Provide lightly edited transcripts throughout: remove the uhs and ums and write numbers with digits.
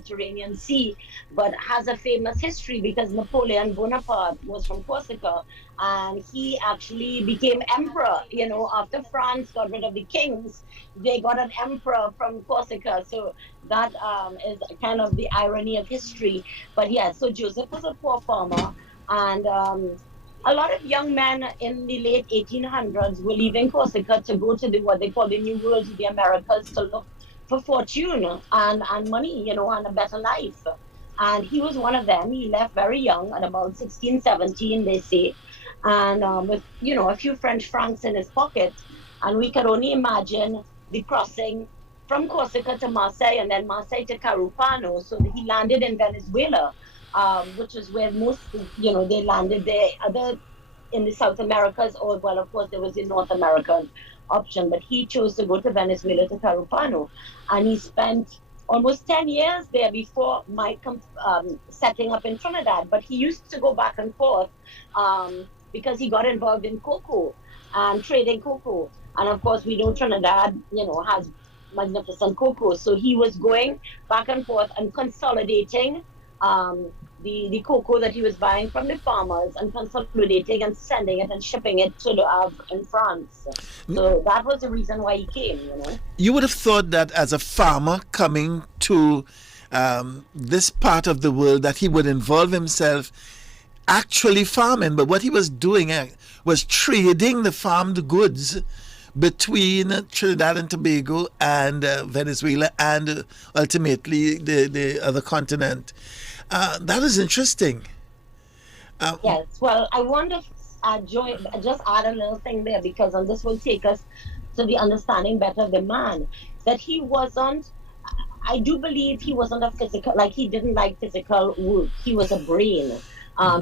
Mediterranean Sea, but has a famous history because Napoleon Bonaparte was from Corsica, and he actually became emperor. After France got rid of the kings, they got an emperor from Corsica. So that is kind of the irony of history. But yeah, so Joseph was a poor farmer, and a lot of young men in the late 1800s were leaving Corsica to go to what they call the New World, the Americas, to look for fortune and money, and a better life. And he was one of them. He left very young, at about 16, 17, they say, and with, a few French francs in his pocket. And we could only imagine the crossing from Corsica to Marseille and then Marseille to Carupano. So he landed in Venezuela, which is where most, they landed there. Other in the South Americas, or well, of course, there was the North American option, but he chose to go to Venezuela, to Carupano, and he spent almost 10 years there before setting up in Trinidad. But he used to go back and forth because he got involved in cocoa and trading cocoa. And of course, we know Trinidad, has magnificent cocoa. So he was going back and forth and consolidating the cocoa that he was buying from the farmers, and consolidating and sending it and shipping it to the Havre in France. So that was the reason why he came. You would have thought that as a farmer coming to this part of the world, that he would involve himself actually farming, but what he was doing was trading the farmed goods between Trinidad and Tobago and Venezuela, and ultimately the other continent. That is interesting. Yes, well, I wonder if just add a little thing there, because this will take us to the understanding better of the man, that he wasn't, I do believe he wasn't a physical, like he didn't like physical work. He was a brain.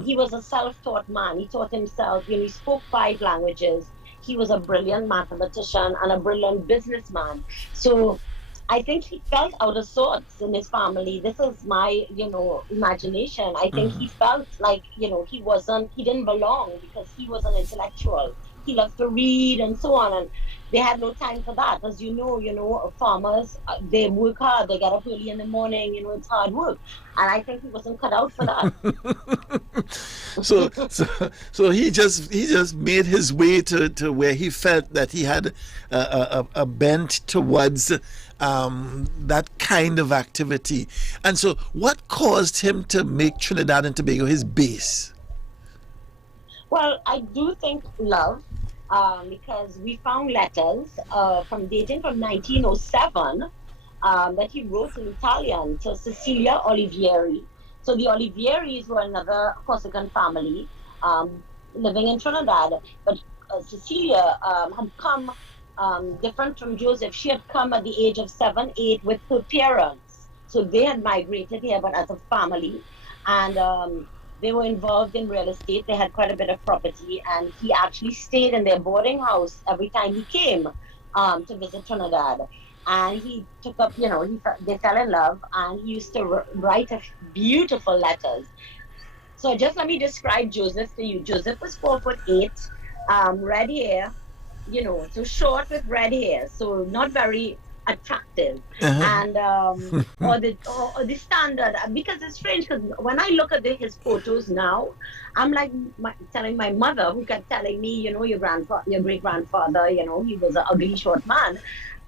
He was a self-taught man. He taught himself, he spoke 5 languages. He was a brilliant mathematician and a brilliant businessman. So I think he felt out of sorts in his family. This is my, imagination. I think he felt like, he didn't belong, because he was an intellectual. He loved to read and so on. And they had no time for that. As farmers, they work hard. They get up early in the morning, it's hard work. And I think he wasn't cut out for that. so he just made his way to where he felt that he had a bent towards that kind of activity. And so what caused him to make Trinidad and Tobago his base? Well, I do think love, because we found letters dating from 1907 that he wrote in Italian to Cecilia Olivieri. So the Olivieris were another Corsican family living in Trinidad, but Cecilia had come different from Joseph. She had come at the age of 7, 8 with her parents. So they had migrated here, but as a family. And they were involved in real estate. They had quite a bit of property. And he actually stayed in their boarding house every time he came to visit Trinidad. And he took up, they fell in love. And he used to write beautiful letters. So just let me describe Joseph to you. Joseph was 4'8", red hair, so short with red hair, so not very attractive. And or the standard, because it's strange, because when I look at his photos now, I'm like telling my mother, who kept telling me, your great grandfather, he was an ugly short man.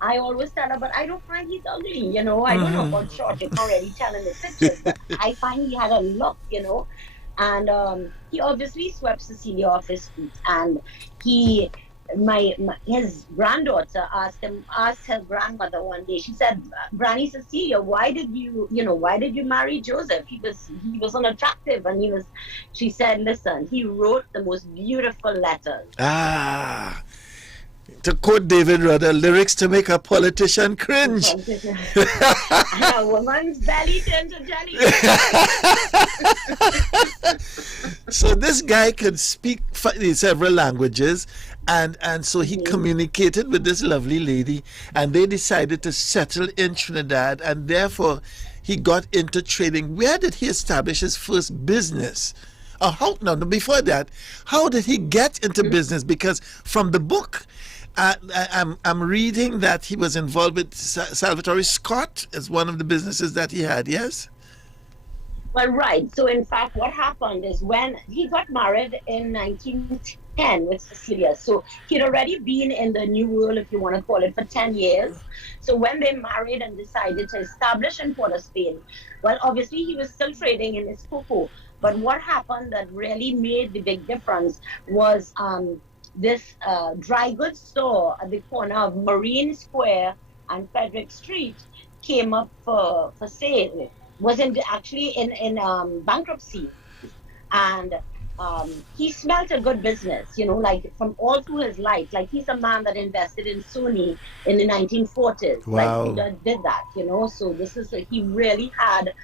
I always tell her, but I don't find he's ugly, I don't know about short, you're already telling the pictures, but I find he had a look, and he obviously swept Cecilia off his feet. And his granddaughter asked her grandmother one day. She said, "Granny Cecilia, why did you marry Joseph? He was unattractive." And she said, "Listen, he wrote the most beautiful letters." To quote David Rudder, lyrics to make a politician cringe. And a woman's belly turned to jelly. So this guy could speak several languages, and so he communicated with this lovely lady, and they decided to settle in Trinidad, and therefore he got into trading. Where did he establish his first business? Before that, how did he get into business? Because from the book, I'm reading that he was involved with Salvatore Scott as one of the businesses that he had. Yes. Well, right. So, in fact, what happened is when he got married in 1910 with Cecilia. So, he'd already been in the New World, if you want to call it, for 10 years. So, when they married and decided to establish in Port of Spain, well, obviously, he was still trading in his cocoa. But what happened that really made the big difference was this dry goods store at the corner of Marine Square and Frederick Street came up for sale, was in actually in bankruptcy, and he smelt a good business, like from all through his life. Like he's a man that invested in Sony in the 1940s. Like he Wow. did that. So this is he really had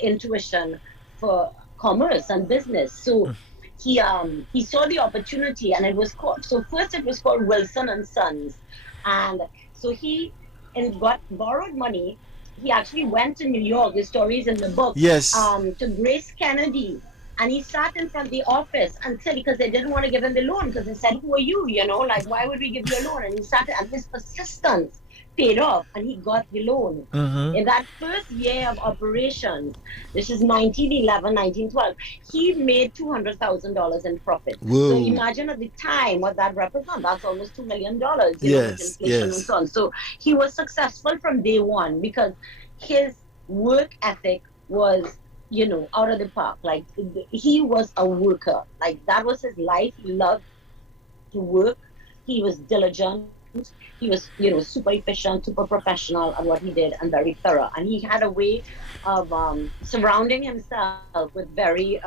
intuition for commerce and business. So he saw the opportunity, and it was called. So first it was called Wilson and Sons, and so he and got borrowed money. He actually went to New York. The story is in the book. Yes. To Grace Kennedy, and he sat in front of the office and said, because they didn't want to give him the loan, because they said, "Who are you? Like why would we give you a loan?" And he sat, and his persistence paid off, and he got the loan. Mm-hmm. In that first year of operations, this is 1911, 1912, he made $200,000 in profit. Whoa. So imagine at the time what that represents. That's almost $2 million, with Yes. inflation and Yes. so on. So he was successful from day one because his work ethic was, out of the park. Like he was a worker. Like that was his life. He loved to work. He was diligent. He was, super efficient, super professional at what he did, and very thorough. And he had a way of surrounding himself with very,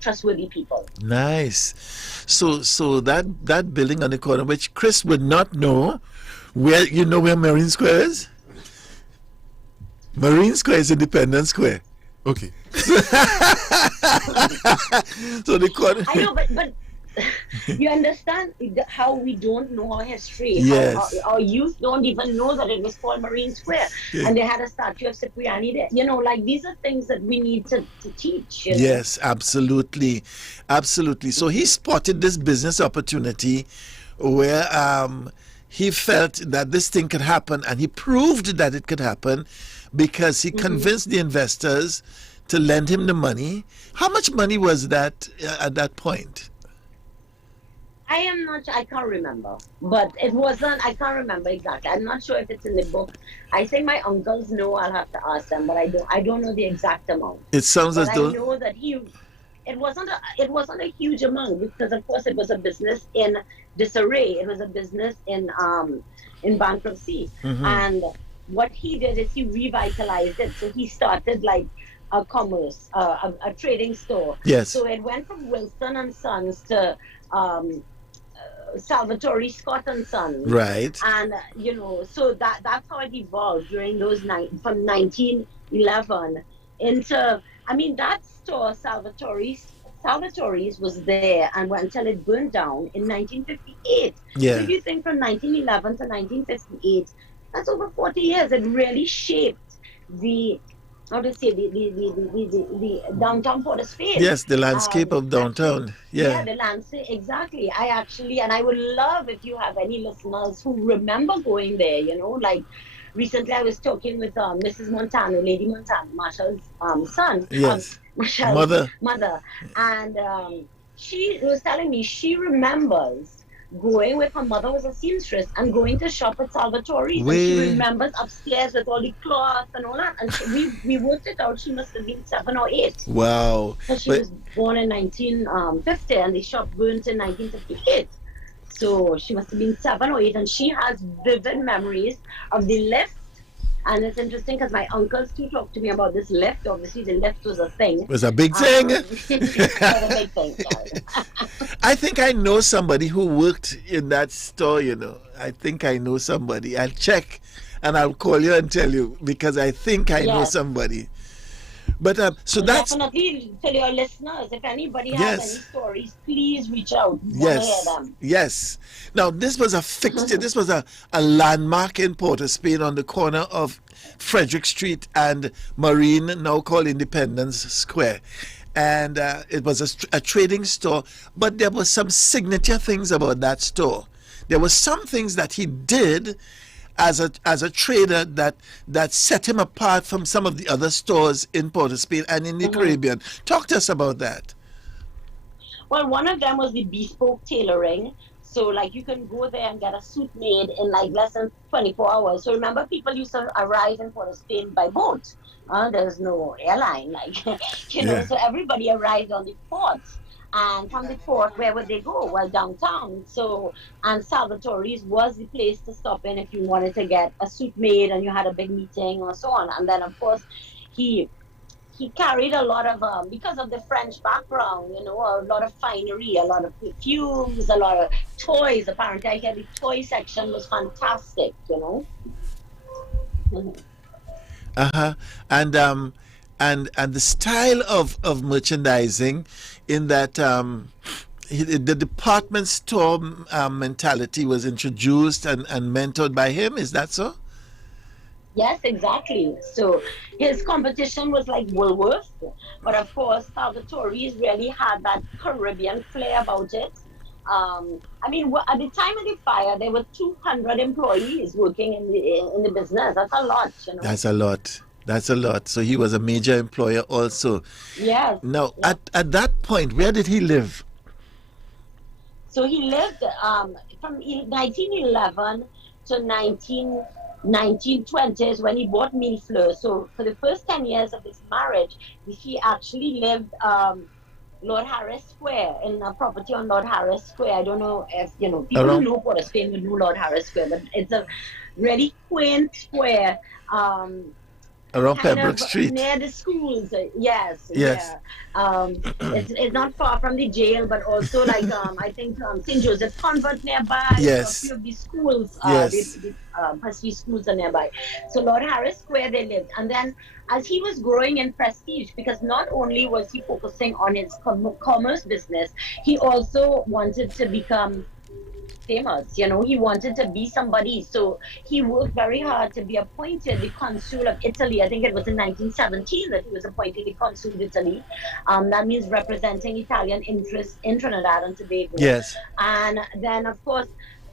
trustworthy people. Nice. So that building on the corner, which Chris would not know, where Marine Square is. Marine Square is Independence Square. Okay. So the corner. I know, but you understand how we don't know our history. Yes. How our youth don't even know that it was called Marine Square, Yeah. and they had a statue of Cipriani there. Like these are things that we need to teach. Yes, absolutely. Absolutely. So he spotted this business opportunity where he felt that this thing could happen, and he proved that it could happen because he convinced the investors to lend him the money. How much money was that at that point? I can't remember, but it wasn't, I can't remember exactly. I'm not sure if it's in the book. I think my uncles know. I'll have to ask them, but I don't know the exact amount. It sounds as But I though. know that it wasn't a huge amount, because of course it was a business in disarray. It was a business in bankruptcy. And what he did is he revitalized it. So he started like a commerce, a trading store. Yes. So it went from Wilson and Sons to Salvatori Scott and Sons. Right. And so that's how it evolved during those from 1911 into, that store Salvatori's was there and until it burned down in 1958. Yeah. So if you think from 1911 to 1958, that's over 40 years. It really shaped the downtown Port of Spain. Yes, the landscape of downtown. Yeah. The landscape, exactly. And I would love if you have any listeners who remember going there, like recently I was talking with Mrs. Montano, Lady Montano, Marshall's son. Yes. Marshall's mother. And she was telling me she remembers going with her mother, was a seamstress, and going to shop at Salvatori's. And she remembers upstairs with all the cloth and all that. And we worked it out. She must have been 7 or 8. Wow. So she was born in 1950, and the shop burnt in 1958. So she must have been 7 or 8, and she has vivid memories of the lift. And it's interesting because my uncles too talked to me about this lift. Obviously, the lift was a thing. It was a big thing. It was a big thing. I think I know somebody who worked in that store, I think I know somebody. I'll check and I'll call you and tell you, because I think I know somebody. But so that's definitely, to your listeners, if anybody has any stories, please reach out. Yes. Hear them. Yes. Now this was a fixture. This was a landmark in Port of Spain on the corner of Frederick Street and Marine, now called Independence Square. And it was a trading store, but there were some signature things about that store. there were some things that he did as a trader that set him apart from some of the other stores in Port of Spain and in the Mhm. Caribbean. Talk to us about that. Well, one of them was the bespoke tailoring. So, like, you can go there and get a suit made in like less than 24 hours. So, remember, people used to arrive in Port of Spain by boat. There's no airline, like, Yeah. so everybody arrived on the port. And from the port, where would they go? Well, downtown. So, and Salvatori's was the place to stop in if you wanted to get a suit made and you had a big meeting or so on. And then, of course, he he carried a lot of because of the French background, a lot of finery, a lot of perfumes, a lot of toys. Apparently, I hear the toy section was fantastic. Mhm. Uh-huh. And and the style of merchandising in that the department store mentality was introduced and mentored by him. Is that so? Yes, exactly. So his competition was like Woolworth, but of course, Salvatore's really had that Caribbean flair about it. I mean, at the time of the fire, there were 200 employees working in the business. That's a lot. That's a lot. That's a lot. So he was a major employer also. Yes. Now, Yes. at that point, where did he live? So he lived from 1911 to 1920s when he bought Millefleur. So for the first 10 years of his marriage, he actually lived Lord Harris Square in a property on Lord Harris Square. I don't know if, people who Around know Port of Spain would know Lord Harris Square, but it's a really quaint square. around Kind Pembroke of Street. near the schools. Yes, Yes. yeah. It's not far from the jail, but also like I think St. Joseph Convent nearby. So a few Yes. of these schools, Yes. the prestige schools are nearby. So Lord Harris Square they lived, and then as he was growing in prestige, because not only was he focusing on his commerce business, he also wanted to become famous. He wanted to be somebody. So he worked very hard to be appointed the consul of Italy. I think it was in 1917 that he was appointed the consul of Italy. That means representing Italian interests in Trinidad and Tobago. Yes. And then, of course,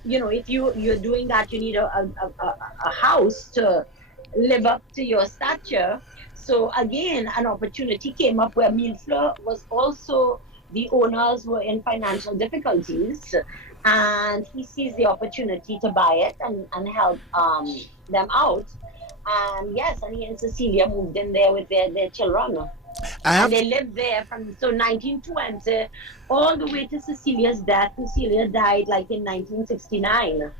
if you're doing that, you need a house to live up to your stature. So again, an opportunity came up where Millefleur was also the owners were in financial difficulties, and he sees the opportunity to buy it and help them out. And yes, and he and Cecilia moved in there with their children. I And have they lived there from 1920 all the way to Cecilia's death. Cecilia died like in 1969.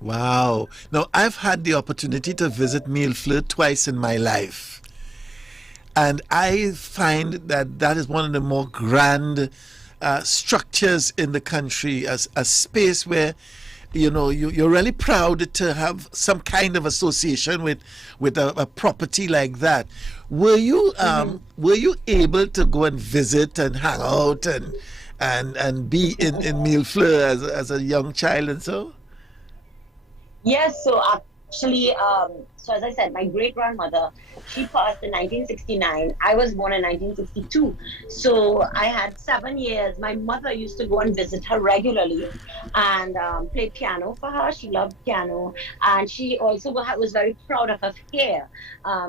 wow. Now I've had the opportunity to visit Millefleur twice in my life. And I find that is one of the more grand structures in the country, as a space where you're really proud to have some kind of association with a property like that. Were you able to go and visit and hang out and be in Millefleur as a young child and so? Yes, so actually, so as I said, my great grandmother, she passed in 1969. I was born in 1962. So I had 7 years. My mother used to go and visit her regularly and play piano for her. She loved piano. And she also was very proud of her hair.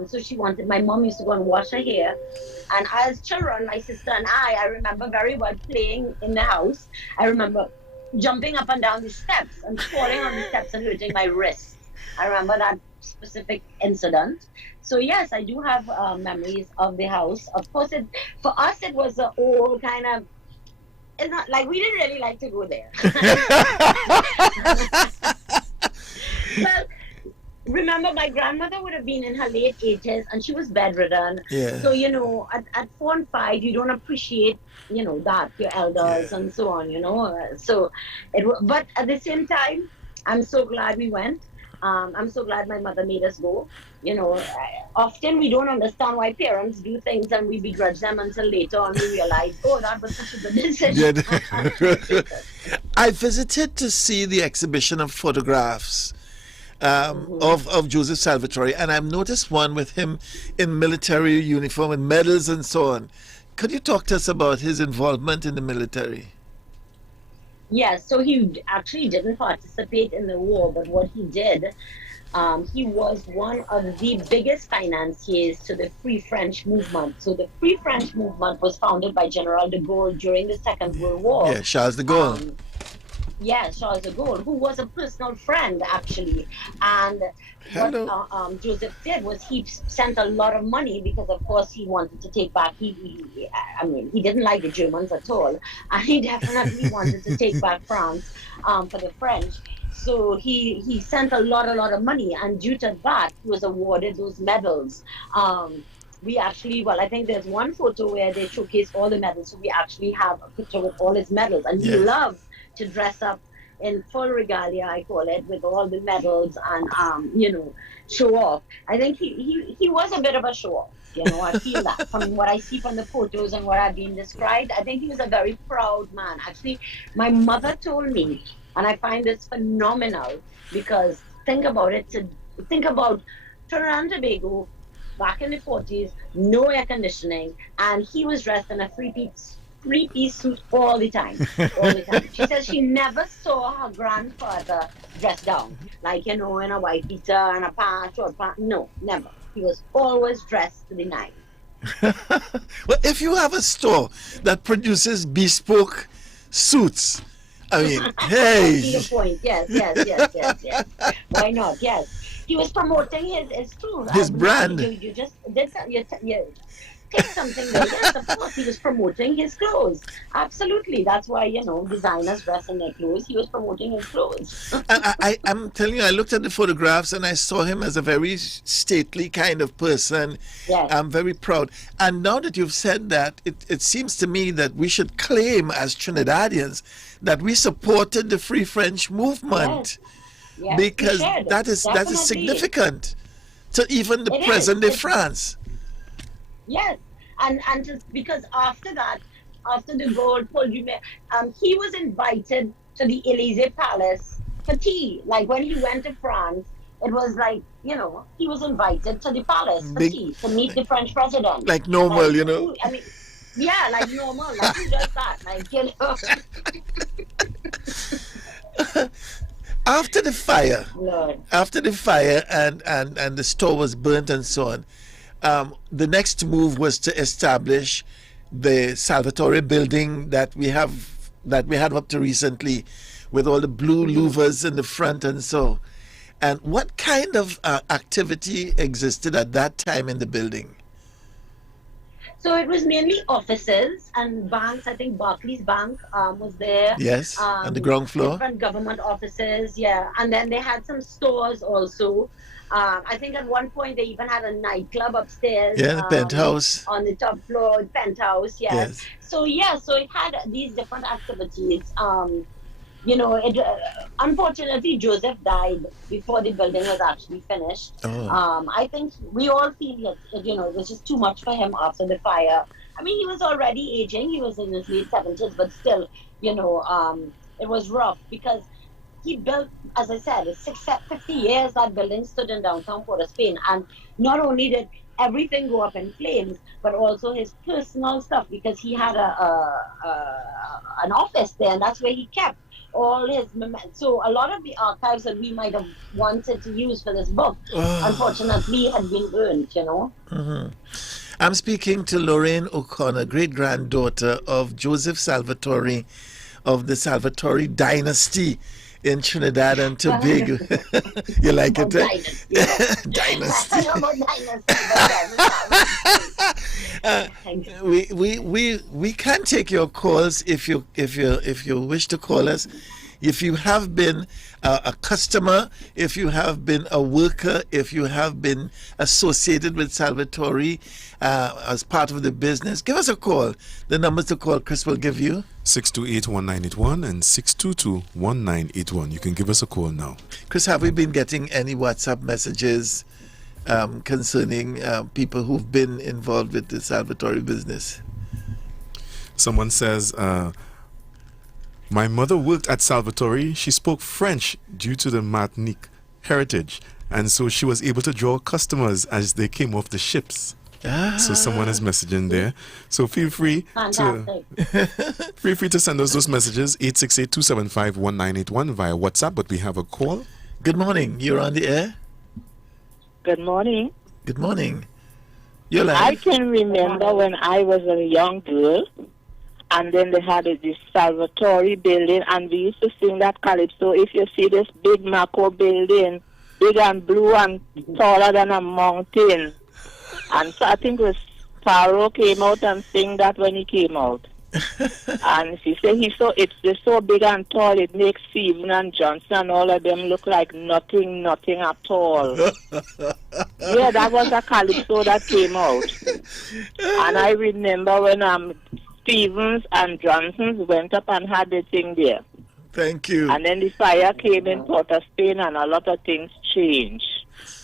So my mom used to go and wash her hair. And as children, my sister and I remember very well playing in the house. I remember jumping up and down the steps and falling on the steps and hurting my wrist. I remember that specific incident. So yes, I do have memories of the house. Of course, for us it was a whole kind of. It's not like we didn't really like to go there. Well, remember my grandmother would have been in her late 80s and she was bedridden. Yeah. So at 4 and 5 you don't appreciate that your elders Yeah. and so on. So but at the same time I'm so glad we went. I'm so glad my mother made us go. Often we don't understand why parents do things and we begrudge them until later on we realize, oh, that was such a good decision. Yeah. I visited to see the exhibition of photographs Mhm. of Joseph Salvatori, and I've noticed one with him in military uniform and medals and so on. Could you talk to us about his involvement in the military? Yes, so he actually didn't participate in the war, but what he did, he was one of the biggest financiers to the Free French movement. So the Free French movement was founded by General de Gaulle during the Second World War. Yeah, Charles de Gaulle. Um, yeah, Charles de Gaulle, who was a personal friend actually. And what Hello. Joseph did was he sent a lot of money because, of course, he wanted to take back. I mean, he didn't like the Germans at all, and he definitely wanted to take back France for the French. So he sent a lot of money, and due to that, he was awarded those medals. We actually, well, I think there's one photo where they showcase all the medals. So we actually have a picture with all his medals, and he Yes. loved to dress up in full regalia, I call it, with all the medals and show off. I think he was a bit of a show off. I feel that from what I see from the photos and what I've been described. I think he was a very proud man. Actually, my mother told me, and I find this phenomenal because think about it. Think about Trinidad and Tobago back in the 40s, no air conditioning, and he was dressed in a three-piece suit all the time, all the time. She says she never saw her grandfather dressed down, like, in a white beater and a pant, short pant. No, never. He was always dressed to the nines. Well, if you have a store that produces bespoke suits, I mean, I see hey, the point. Yes. Why not? Yes. He was promoting his too. his brand. You just did that. You take something there. Yes, of course, he was promoting his clothes. Absolutely. That's why, designers dress in their clothes. He was promoting his clothes. I'm telling you, I looked at the photographs and I saw him as a very stately kind of person. Yes. I'm very proud. And now that you've said that, it seems to me that we should claim as Trinidadians that we supported the Free French movement. Yes, because we should. that is Definitely. significant to even the It is. present day France. Yes, and because after that, after the gold pulled he was invited to the Elysee Palace for tea. Like when he went to France, it was like he was invited to the palace for tea to meet the French president. Like normal, I mean, yeah, like normal, like who does that? After the fire, Lord. and the store was burnt and so on, the next move was to establish the Salvatori building that we had up to recently, with all the blue louvers in the front and so. And what kind of activity existed at that time in the building? So it was mainly offices and banks. I think Barclays Bank was there. Yes, on the ground floor. Different government offices, yeah. And then they had some stores also. I think at one point they even had a nightclub upstairs. Yeah, the penthouse. On the top floor, penthouse, yes. So it had these different activities. Unfortunately, Joseph died before the building was actually finished. Oh. I think we all feel that, it was just too much for him after the fire. I mean, he was already aging. He was in his late 70s, but still, it was rough because he built, as I said, 50 years that building stood in downtown Port of Spain. And not only did everything go up in flames, but also his personal stuff, because he had an office there, and that's where he kept all his so a lot of the archives that we might have wanted to use for this book, unfortunately, had been burned. Mm-hmm. I'm speaking to Lorraine O'Connor, great-granddaughter of Joseph Salvatori of the Salvatori dynasty in Trinidad and Tobago. You like it? Dynasty. We can take your calls if you wish to call us. If you have been a customer, if you have been a worker, if you have been associated with Salvatori as part of the business, give us a call. The numbers to call, Chris will give you. 628-1981 and 622-1981. You can give us a call now. Chris, have we been getting any WhatsApp messages concerning people who've been involved with the Salvatori business? Someone says, my mother worked at Salvatori. She spoke French due to the Martinique heritage, and so she was able to draw customers as they came off the ships. So someone is messaging there. So feel free Fantastic. to send us those messages 868-275-1981 via WhatsApp. But we have a call. Good morning. You're on the air. Good morning. Good morning. You're I live. can remember when I was a young girl, and then they had this Salvatori building, and we used to sing that calypso. If you see this big Marco building, big and blue and taller than a mountain. And so I think it was Pharaoh came out and sang that when he came out. And she said it's so big and tall, it makes Stephen and Johnson and all of them look like nothing at all. Yeah, that was a calypso that came out. And I remember when Stevens and Johnsons went up and had the thing there. Thank you. And then the fire came in Port of Spain and a lot of things changed.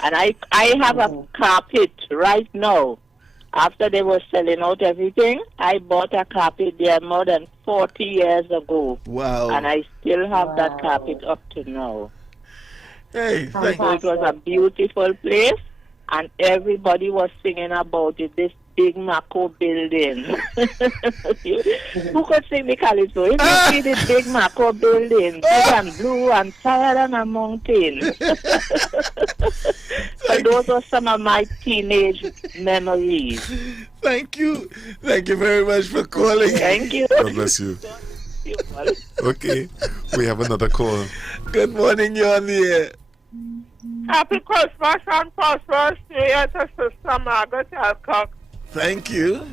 And I have a carpet right now. After they were selling out everything, I bought a carpet there more than 40 years ago. Wow. And I still have that carpet up to now. Hey, So it was a beautiful place, and everybody was singing about it, this big Marco building. Who could sing the calypso? If you see this big Marco building, big and blue and taller than a mountain. So those are some of my teenage memories. Thank you. Thank you very much for calling. Thank you. God bless you. Okay, we have another call. Good morning. You're on the air. Happy Christmas and prosperous New Year to Sister Margaret Alcock. Thank you.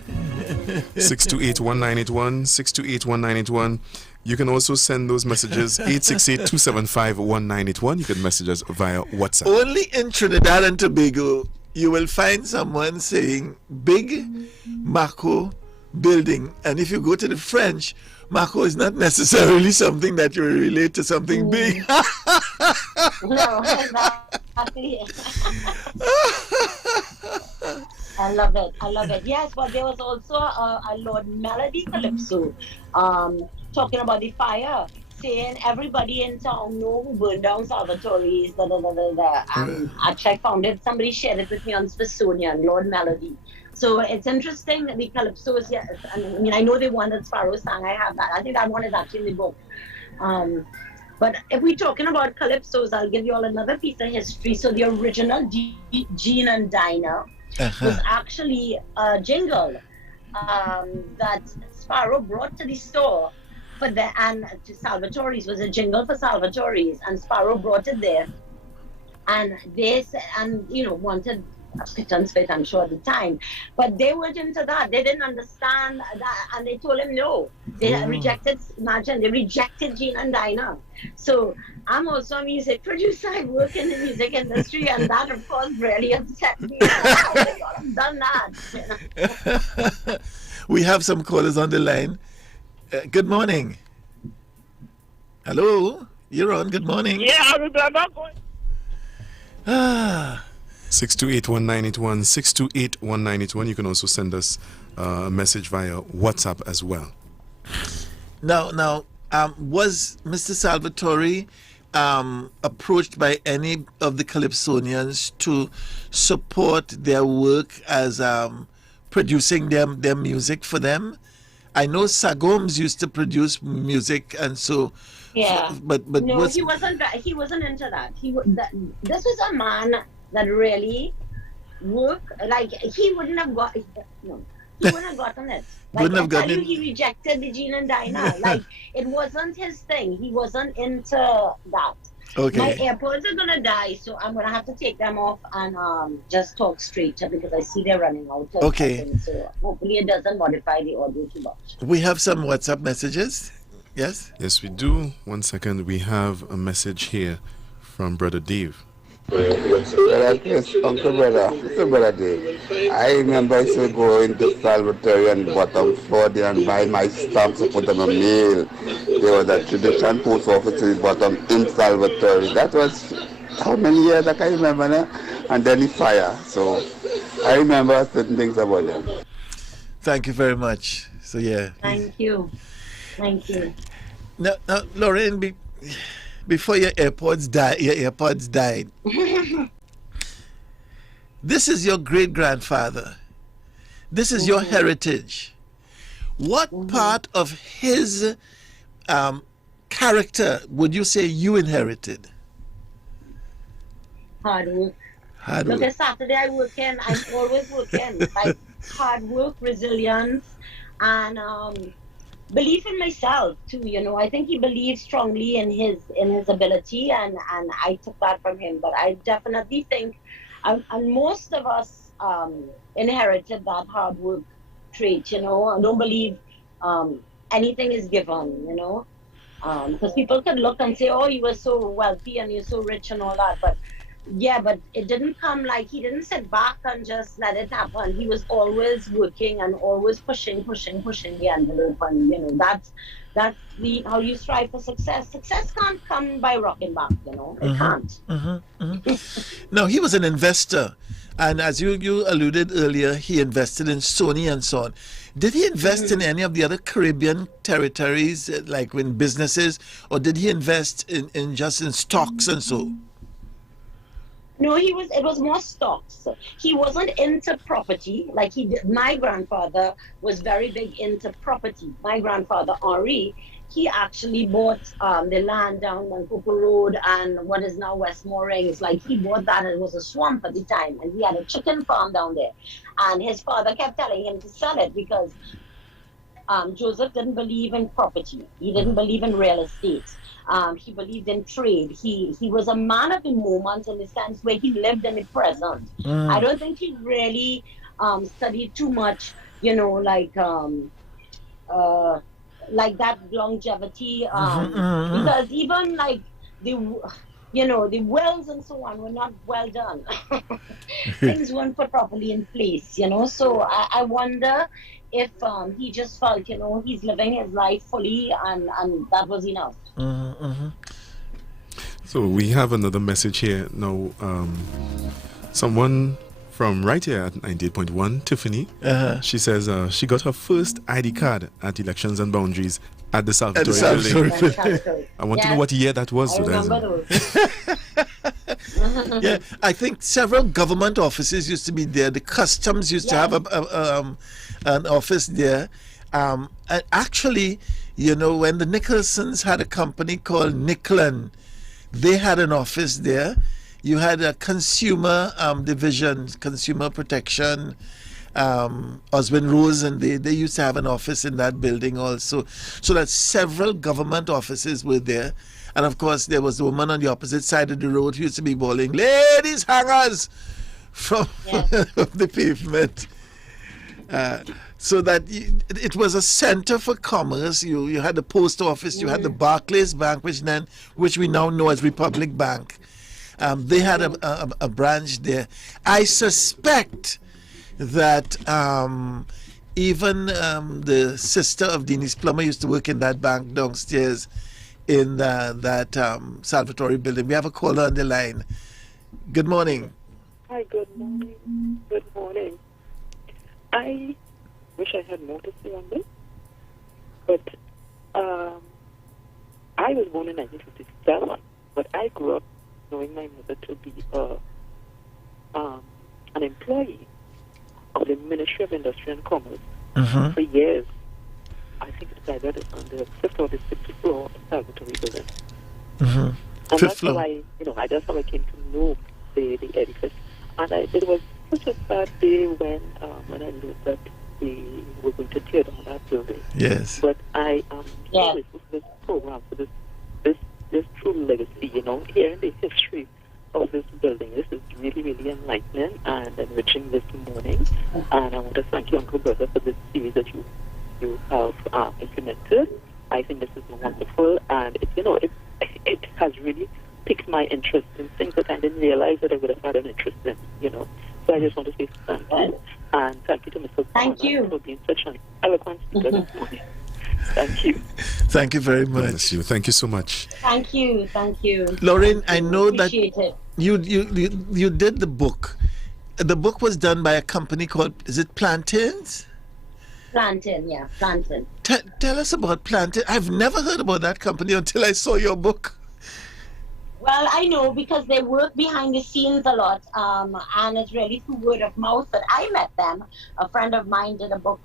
628-1981, 628-1981. You can also send those messages 868-275-1981. You can message us via WhatsApp. Only in Trinidad and Tobago you will find someone saying big Marco building. And if you go to the French, Marco is not necessarily something that you relate to something big. No, exactly. I love it. Yes, but there was also a Lord Melody Calypso talking about the fire, saying everybody in town know who burned down Salvatori's, actually I found it, somebody shared it with me on Smithsonian, Lord Melody. So it's interesting that the Calypsos, yes, I mean, I know they wanted Sparrow sang, I have that. I think that one is actually in the book. But if we're talking about Calypsos, I'll give you all another piece of history. So the original Gene and Dinah was actually a jingle that Sparrow brought to the store for and to Salvatori's, was a jingle for Salvatori's, and Sparrow brought it there, and they wanted a spit and spit, I'm sure, at the time, but they weren't into that. They didn't understand that, and they told him no. They rejected. Imagine, they rejected Gene and Dinah. So I'm also a music producer. I work in the music industry, and that, of course, really upset me. How they all have done that? We have some callers on the line. Good morning. Hello, you're on. Good morning. Yeah, I remember going. 628-1981, 628-1981. You can also send us a message via WhatsApp as well. Now, was Mr. Salvatori approached by any of the Calypsonians to support their work as producing their music for them? I know Sagoms used to produce music, and so yeah. But no, he wasn't into that. This was a man that really worked. Like he wouldn't have gotten it. Like, wouldn't have gotten it. He rejected the Gene and Dinah. Like it wasn't his thing. He wasn't into that. Okay. My AirPods are gonna die, so I'm gonna have to take them off and just talk straight because I see they're running out of seconds, so hopefully it doesn't modify the audio too much. We have some WhatsApp messages. Yes? Yes, we do. 1 second. We have a message here from Brother Dave. Yes, Uncle Brother Dave. I remember I used to go into Salvatori and bottom 40 and buy my stamps to put them in mail. There was a tradition post office in the bottom in Salvatori. That was how many years I can remember now? And then the fire. So I remember certain things about them. Thank you very much. So yeah. Thank you. Now Lorraine, before your AirPods died. This is your great grandfather. This is your heritage. What part of his character would you say you inherited? Hard work. Hard Look, work. at Saturday I working. I'm always working. Like hard work, resilience, and belief in myself too. I think he believed strongly in his ability, and I took that from him. But I definitely think, and most of us inherited that hard work trait. I don't believe anything is given. Because people could look and say, "Oh, you were so wealthy and you're so rich and all that," but yeah, but it didn't come like he didn't sit back and just let it happen. He was always working and always pushing the envelope, and that's the how you strive for success. Success can't come by rocking back, it can't. Now, he was an investor, and as you alluded earlier, he invested in Sony and so on. Did he invest in any of the other Caribbean territories, like in businesses, or did he invest in just in stocks and so? No, it was more stocks. He wasn't into property like he did. My grandfather was very big into property. My grandfather, Henri, he actually bought the land down on Coco Road and what is now West Moorings. Like he bought that, and it was a swamp at the time. And he had a chicken farm down there. And his father kept telling him to sell it because Joseph didn't believe in property. He didn't believe in real estate. He believed in trade. He was a man of the moment in the sense where he lived in the present. I don't think he really studied too much, like that longevity. Because even like the wells and so on were not well done. Things weren't put properly in place, So I wonder if he just felt, he's living his life fully and that was enough. So we have another message here now. Someone from right here at 98.1, Tiffany. She says she got her first ID card at Elections and Boundaries at the Salvatori building. I want to know what year that was. I remember those. Yeah, I think several government offices used to be there. The customs used to have an office there. And actually, when the Nicholsons had a company called Nicklin, they had an office there. You had a consumer division, consumer protection, Osborne Rose, and they used to have an office in that building also. So that several government offices were there. And of course, there was the woman on the opposite side of the road who used to be bawling, "Ladies hangers!" from the pavement. So that it was a center for commerce. You had the post office, you had the Barclays Bank, which we now know as Republic Bank. They had a branch there. I suspect that even the sister of Denise Plummer used to work in that bank downstairs in that Salvatori building. We have a caller on the line. Good morning. Hi, good morning. Good morning. I wish I had more to say on this, but I was born in 1957, but I grew up knowing my mother to be an employee of the Ministry of Industry and Commerce for years. I think it's either on the 5th or the 6th floor of Salvatori building. And that's how that's how I came to know the edifice. And it was such a sad day when I learned that they were going to tear down that building. Yes. But I am grateful for this program, for this true legacy, hearing the history of this building. This is really, really enlightening and enriching this morning. And I want to thank you, Uncle Brother, for this series that you have implemented. I think this is wonderful, and it has really piqued my interest in things that I didn't realize that I would have had an interest in. So I just want to say thank you, and thank you to Mr. Bonner for being such an eloquent speaker this morning. Thank you. Thank you very much. Bless you. Thank you so much. Thank you. Lorraine, I know that it. you did the book. The book was done by a company called, is it Plantains? Plantain. Tell us about Plantain. I've never heard about that company until I saw your book. Well, I know because they work behind the scenes a lot, and it's really through word of mouth that I met them. A friend of mine did a book.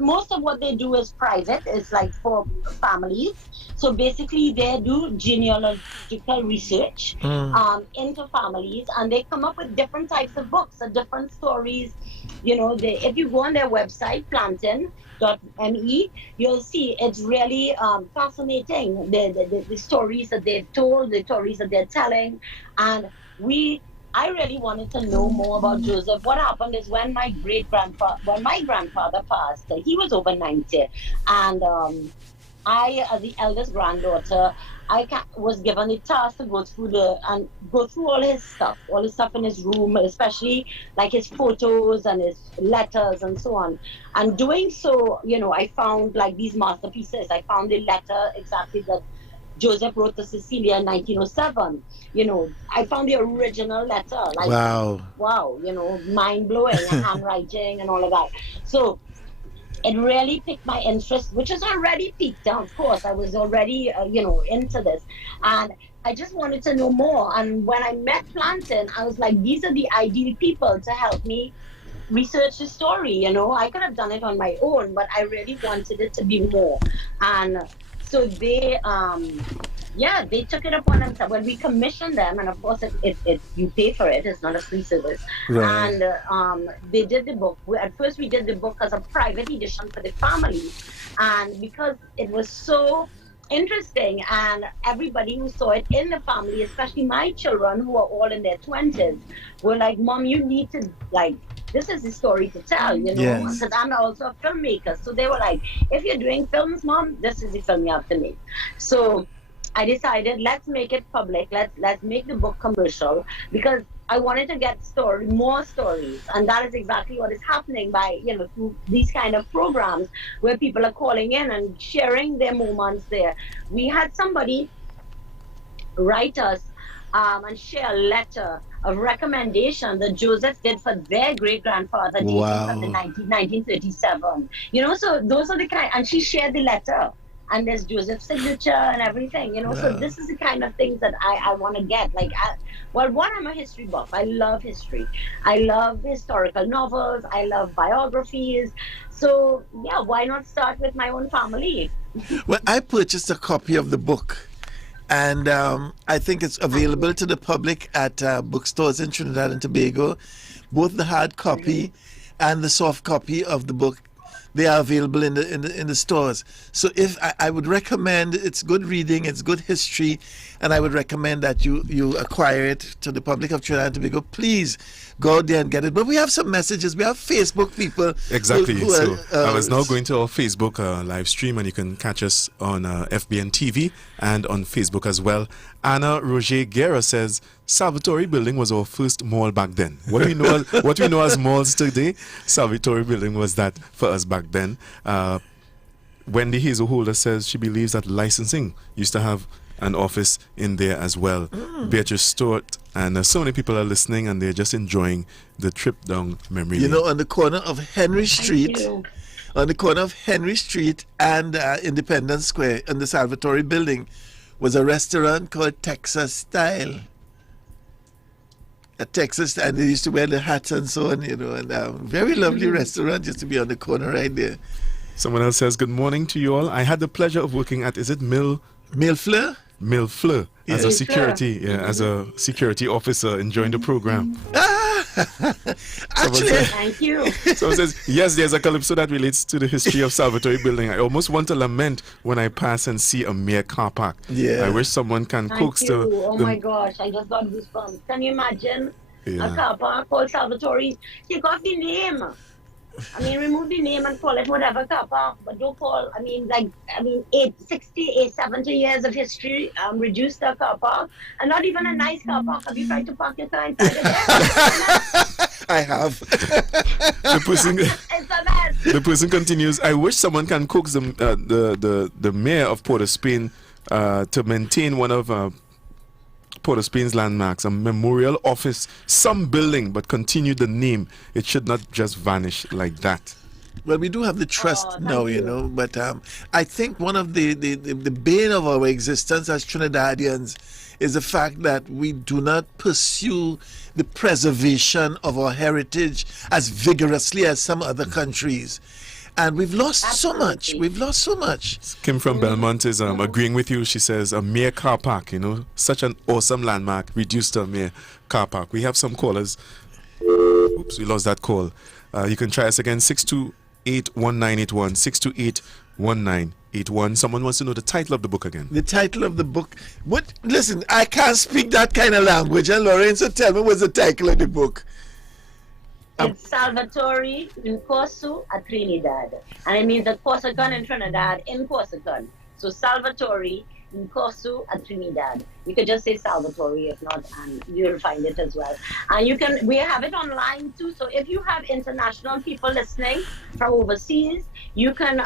Most of what they do is private. It's like for families. So basically, they do genealogical research into families, and they come up with different types of books, different stories. If you go on their website, plantain.me, you'll see it's really fascinating, the stories that they've told, the stories that they're telling. And I really wanted to know more about Joseph. What happened is when my grandfather passed, he was over 90, and I, as the eldest granddaughter, was given the task to go through all his stuff in his room, especially like his photos and his letters and so on. And doing so, I found like these masterpieces. I found the letter exactly that Joseph wrote to Cecilia in 1907. I found the original letter. Like, wow, mind blowing, handwriting and all of that. So it really piqued my interest, which is already piqued. Of course, I was already, into this. And I just wanted to know more. And when I met Plantain, I was like, these are the ideal people to help me research the story. I could have done it on my own, but I really wanted it to be more. And so they took it upon themselves. Well, we commissioned them, and of course, you pay for it. It's not a free service. Right. And they did the book. At first, we did the book as a private edition for the family, and because it was so interesting, and everybody who saw it in the family, especially my children who are all in their 20s, were like, "Mom, you need to this is the story to tell, because I'm also a filmmaker." So they were like, "If you're doing films, Mom, this is the film you have to make." So I decided, let's make it public. Let's make the book commercial, because I wanted to get more stories, and that is exactly what is happening by through these kind of programs where people are calling in and sharing their moments there. We had somebody write us and share a letter of recommendation that Joseph did for their great grandfather dating from the 1937. So those are the kind, and she shared the letter. And there's Joseph's signature and everything, So this is the kind of things that I want to get. I'm a history buff. I love history. I love historical novels. I love biographies. So, why not start with my own family? Well, I purchased a copy of the book, and I think it's available to the public at bookstores in Trinidad and Tobago. Both the hard copy and the soft copy of the book, they are available in the stores. So I would recommend, it's good reading, it's good history, and I would recommend that you acquire it to the public of Trinidad and Tobago. Please go out there and get it. But we have some messages. We have Facebook people. Exactly. I was now going to our Facebook live stream, and you can catch us on FBN TV and on Facebook as well. Anna Roger Guerra says, Salvatori Building was our first mall back then. What we know as malls today, Salvatori Building was that for us back then. Wendy Hazelholder says she believes that licensing used to have an office in there as well. Beatrice Stewart, and so many people are listening, and they're just enjoying the trip down memory lane. On the corner of Henry Street, and Independence Square, in the Salvatori Building, was a restaurant called Texas Style. A Texas, and they used to wear the hats and so on, and very lovely restaurant used to be on the corner right there. Someone else says, good morning to you all. I had the pleasure of working at, is it Millfleur? Millfleur, as a security officer, enjoying the program. Actually, thank you. Someone says, yes, there's a calypso that relates to the history of Salvatori Building. I almost want to lament when I pass and see a mere car park. Yeah. I wish someone can coax the... Oh my gosh, I just got goosebumps. Can you imagine a car park called Salvatori? Take off the name. Remove the name and call it whatever car park, but don't call, 70 years of history, reduce the car park, and not even a nice car park. Have you tried to park your car inside of there? I have. The person continues, I wish someone can coax the mayor of Port of Spain to maintain one of Port of Spain's landmarks, a memorial office, some building, but continue the name. It should not just vanish like that. Well, we do have the trust Oh, now, thank you you. know, but I think one of the bane of our existence as Trinidadians is the fact that we do not pursue the preservation of our heritage as vigorously as some other countries. And we've lost so much. Absolutely. We've lost so much. Kim from Belmont is agreeing with you. She says a mere car park, you know, such an awesome landmark, reduced to a mere car park. We have some callers. Oops, we lost that call. You can try us again, 628-1981, 628-1981. Someone wants to know the title of the book again. The title of the book. What? Listen, I can't speak that kind of language. And Lorraine, so tell me what's the title of the book. It's Salvatori in Corsu at Trinidad. And it means the Corsican in Trinidad in Corsican. So Salvatori in Corsu at Trinidad. You could just say Salvatori if not, and you'll find it as well. And we have it online too. So if you have international people listening from overseas, you can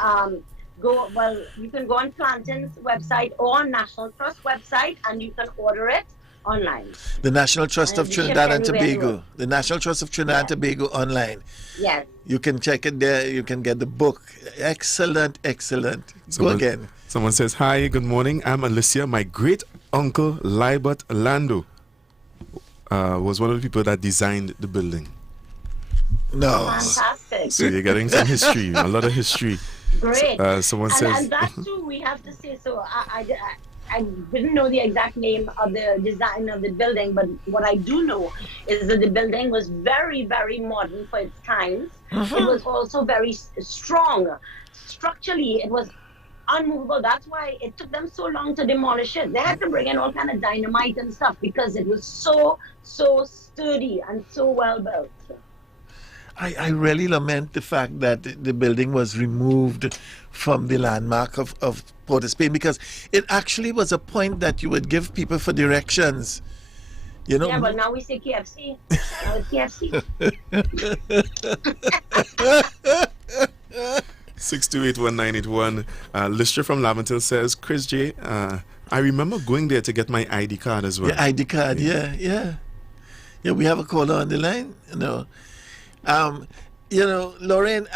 go on Plantain's website or National Trust website and you can order it online. The National Trust of And Trinidad and everywhere in the Tobago. world. The National Trust of Trinidad and Tobago online. Yes. You can check it there. You can get the book. Excellent, excellent. Go again. Someone says, hi, good morning. I'm Alicia. My great uncle, Libert Lando, was one of the people that designed the building. No. Fantastic. So you're getting some history, a lot of history. Great. Someone and, says, and that too, we have to say, so I didn't know the exact name of the design of the building, but what I do know is that the building was very, very modern for its times. It was also very strong. Structurally, it was unmovable. That's why it took them so long to demolish it. They had to bring in all kind of dynamite and stuff because it was so sturdy and so well built. I really lament the fact that the building was removed from the landmark of Port of Spain, because it actually was a point that you would give people for directions. You know? Yeah, but now we say KFC. Now it's KFC. 628-1981. Lister from Laventille says, Chris J, I remember going there to get my ID card as well. Your ID card, yeah. Yeah, we have a caller on the line, you know. Lorraine,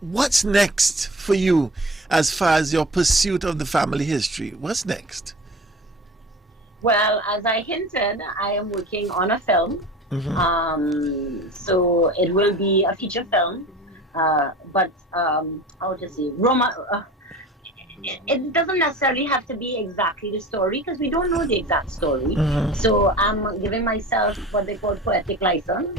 what's next for you as far as your pursuit of the family history? What's next? Well, as I hinted, I am working on a film. So it will be a feature film. But how to say, it doesn't necessarily have to be exactly the story because we don't know the exact story. So I'm giving myself what they call poetic license.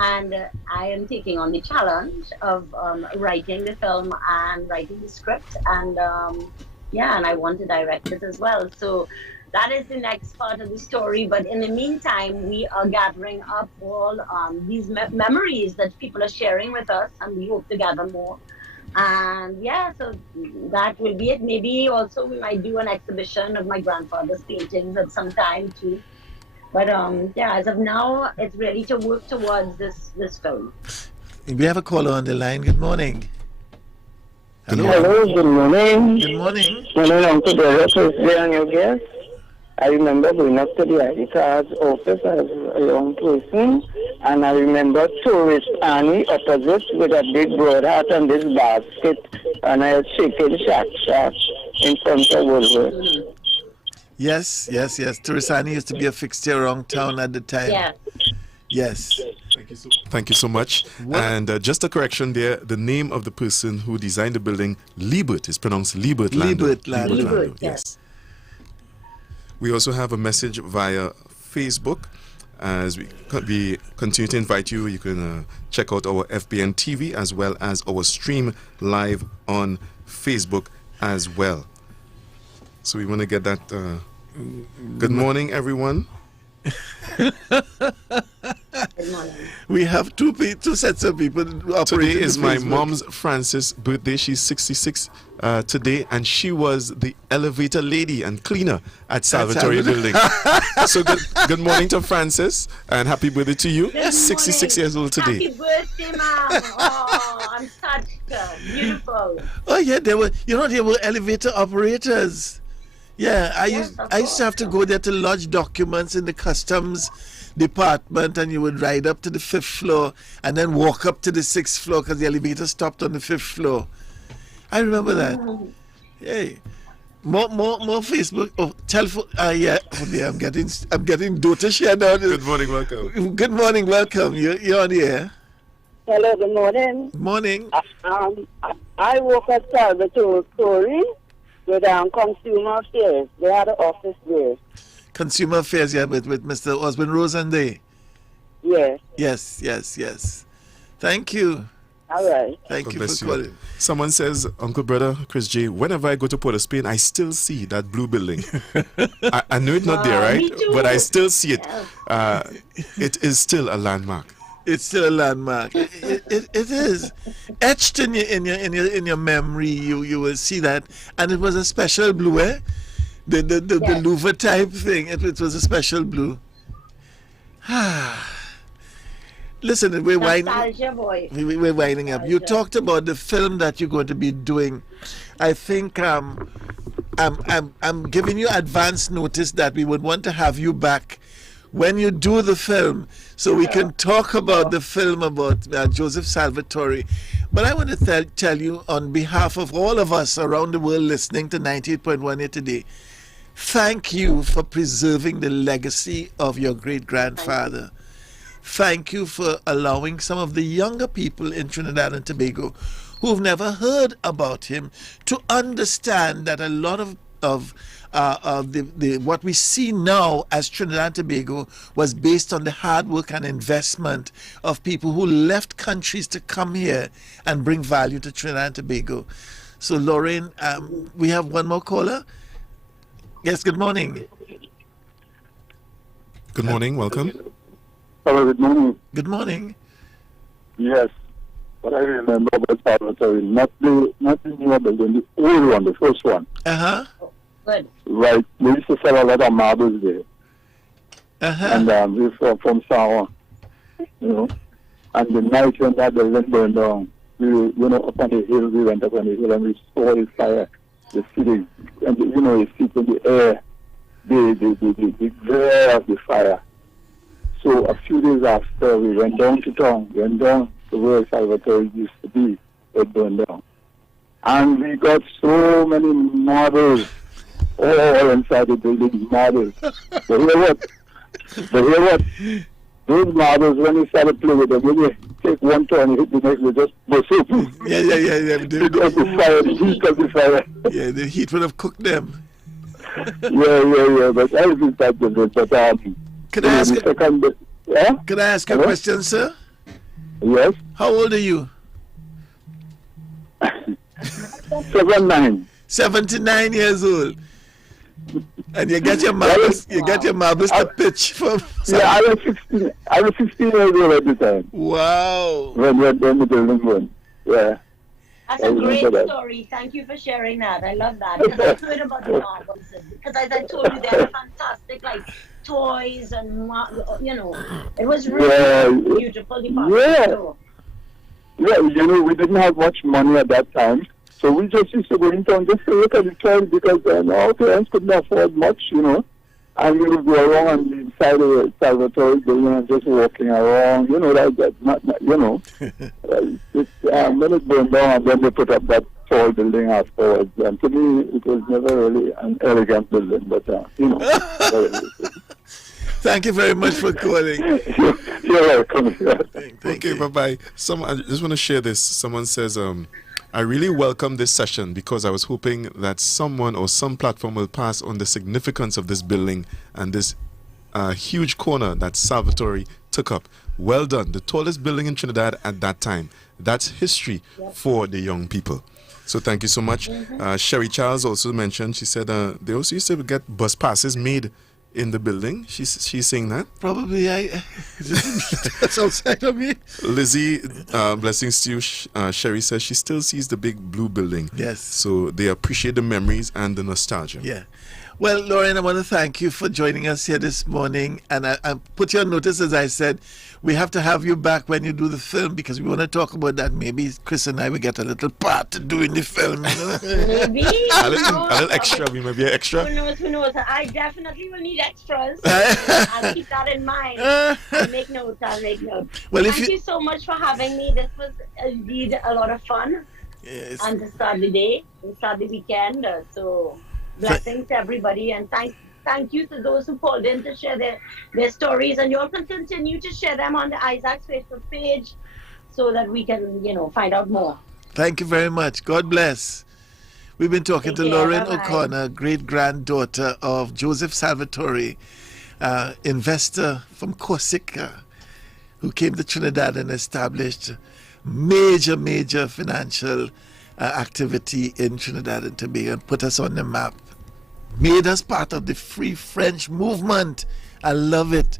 And I am taking on the challenge of writing the film and writing the script, and and I want to direct it as well. So that is the next part of the story. But in the meantime, we are gathering up all these memories that people are sharing with us, and we hope to gather more. And so that will be it. Maybe also we might do an exhibition of my grandfather's paintings at some time too. But as of now, it's ready to work towards this film. We have a caller on the line. Good morning. Hello, good morning. Good morning. My name is Uncle Derek, and your guest. I remember going up to the ID card's office as a young person, and I remember tourist Annie opposite with a big broad hat and this basket, and I was shaking shack in front of Woolworth. Yes. Turisani used to be a fixture around town at the time. Yeah. Yes. Thank you so much. What? And just a correction there, the name of the person who designed the building, Liebert, is pronounced Liebert Lando. Liebert Lando. Liebert, Yes. We also have a message via Facebook. As we continue to invite you, you can check out our FBN TV as well as our stream live on Facebook as well. So we want to get that. Good morning, everyone. Good morning. We have two sets of people operating. Today is my Facebook. mom's Frances' birthday. She's 66 today, and she was the elevator lady and cleaner at Salvatori Building. So good morning to Frances, and happy birthday to you. Good 66 morning. years old today. Happy birthday, ma'am. Oh, I'm touched. Beautiful. Oh yeah, there were elevator operators. Yeah, I used to have to go there to lodge documents in the customs department, and you would ride up to the 5th floor and then walk up to the 6th floor because the elevator stopped on the 5th floor. I remember that. Hey, more Facebook. Oh, telephone. Yeah. Oh, dear, I'm getting daughter share now. Good morning, welcome. Good morning, welcome. You're on the air. Hello, good morning. Morning. I work at Salvatori with Consumer Affairs. They had an office there. Consumer Affairs, yeah, with Mr. Osborne Rosenday. Yes. Yes. Thank you. All right. Thank God you bless for you. calling. Someone says, Uncle Brother Chris J, whenever I go to Port of Spain, I still see that blue building. I know it's not there, right? Me too. But I still see it. Yeah. It is still a landmark. It's still a landmark. It is etched in your memory. You will see that, and it was a special blue, eh? The Louvre type thing. It was a special blue. Listen, we're Nostalgia voice. we're winding up. You talked about the film that you're going to be doing. I think I'm giving you advance notice that we would want to have you back when you do the film, so we can talk about the film about Joseph Salvatori. But I want to tell you, on behalf of all of us around the world listening to 98.1 here today, thank you for preserving the legacy of your great-grandfather. Thank you for allowing some of the younger people in Trinidad and Tobago who've never heard about him to understand that a lot of what we see now as Trinidad and Tobago was based on the hard work and investment of people who left countries to come here and bring value to Trinidad and Tobago. So, Lorraine, we have one more caller. Yes, good morning. Good morning, welcome. Hello, good morning. Good morning. Yes, what I remember about Salvatori, not the newer building, the old one, the first one. Uh-huh. Good. Right, we used to sell a lot of marbles there. Uh-huh. And we from Sawa, you know. And the night when that building burned down, we up on the hill, we went up on the hill and we saw the fire, the city, and you see in the air, the glare of the fire. So a few days after, we went down to town, went down to where Salvatore used to be, it burned down. And we got so many marbles all inside the building, marbles. But hear what? Those marbles, when you start to play with them, when you take one turn, you hit the next, they just burst open. Yeah. Because the fire, the heat of the fire. Yeah, the heat would have cooked them. Yeah. But I think that was it. But Can I ask yeah? Can I ask a question, sir? Yes. How old are you? 79. 79 years old. And you get your marbles. You get your marbles to pitch from. Yeah, I was 16. I was 16 years old at the time. Wow. When the building went. Yeah. That's a great story. Thank you for sharing that. I love that. Because I heard about the marbles. Because as I told you, they're fantastic, like toys and, it was really beautiful. Yeah, we didn't have much money at that time. So we just used to go in town just to look at the toys because our parents couldn't afford much, And we would go around on the side of the Salvatori building and just walking around, when it burned down and then they put up that tall building afterwards. And to me, it was never really an elegant building, but, Thank you very much for calling. You're welcome. Thank Okay, you. bye-bye. I just want to share this. Someone says, I really welcome this session because I was hoping that someone or some platform will pass on the significance of this building and this huge corner that Salvatori took up. Well done. The tallest building in Trinidad at that time. That's history for the young people. So thank you so much. Sherry Charles also mentioned, she said they also used to get bus passes made in the building. She's saying that. Probably that's outside of me. Lizzie, blessings to you. Sherry says she still sees the big blue building. Yes. So they appreciate the memories and the nostalgia. Yeah. Well, Lorraine, I want to thank you for joining us here this morning. And I put you on notice, as I said, we have to have you back when you do the film because we want to talk about that. Maybe Chris and I will get a little part to do in the film. You know? Maybe. A little extra. We might be an extra. Who knows? Who knows? I definitely will need extras. I'll keep that in mind. I'll make notes. Well, Thank you so much for having me. This was indeed a lot of fun. Yes. And to start the day, to start the weekend. So blessings to everybody, and thank you to those who called in to share their stories, and you all can continue to share them on the Isaac's Facebook page so that we can, find out more. Thank you very much. God bless. We've been talking to Lorraine O'Connor, great-granddaughter of Joseph Salvatori, investor from Corsica, who came to Trinidad and established major financial activity in Trinidad and Tobago and put us on the map. Made us part of the Free French movement. I love it.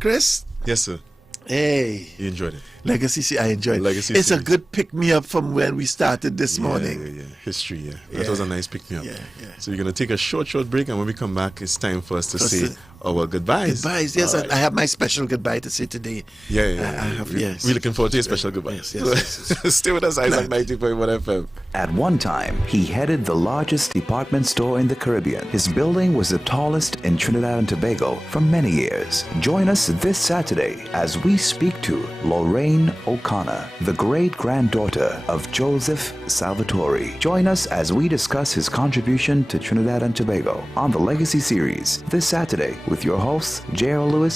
Chris? Yes, sir. Hey. You enjoyed it? Legacy, I enjoyed it. Legacy it's series. a good pick-me-up from when we started this morning. Yeah. History, That was a nice pick-me-up. Yeah. So we're going to take a short break, and when we come back, it's time for us to say our goodbyes. Goodbyes, yes. Right. I have my special goodbye to say today. Yes. We're looking forward to your special goodbye. Yes. Stay with us, Isaac 90.1 FM. At one time, he headed the largest department store in the Caribbean. His building was the tallest in Trinidad and Tobago for many years. Join us this Saturday as we speak to Lorraine O'Connor, the great-granddaughter of Joseph Salvatori. Join us as we discuss his contribution to Trinidad and Tobago on the Legacy series this Saturday with your hosts, J.R. Lewis